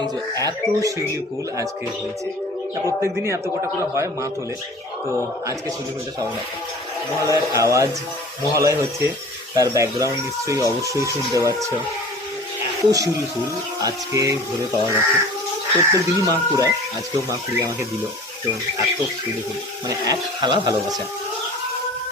এই যে এত শিউলি ফুল আজকে হয়েছে, প্রত্যেক দিনই এত কটা করে হয় মা তোলে, তো আজকে শিউলি ফুলটা সবাই দেখে। মহালয়ের আওয়াজ, মহালয় হচ্ছে, তার ব্যাকগ্রাউন্ড নিশ্চয়ই অবশ্যই শুনতে পাচ্ছ। এত শিউলি ফুল আজকে ঘুরে পাওয়া গেছে। প্রত্যেক দিনই মা কুড়ায়, আজকেও মা কুড়িয়ে আমাকে দিল। তো এত শিউলি ফুল, মানে এক থালা ভালোবাসা।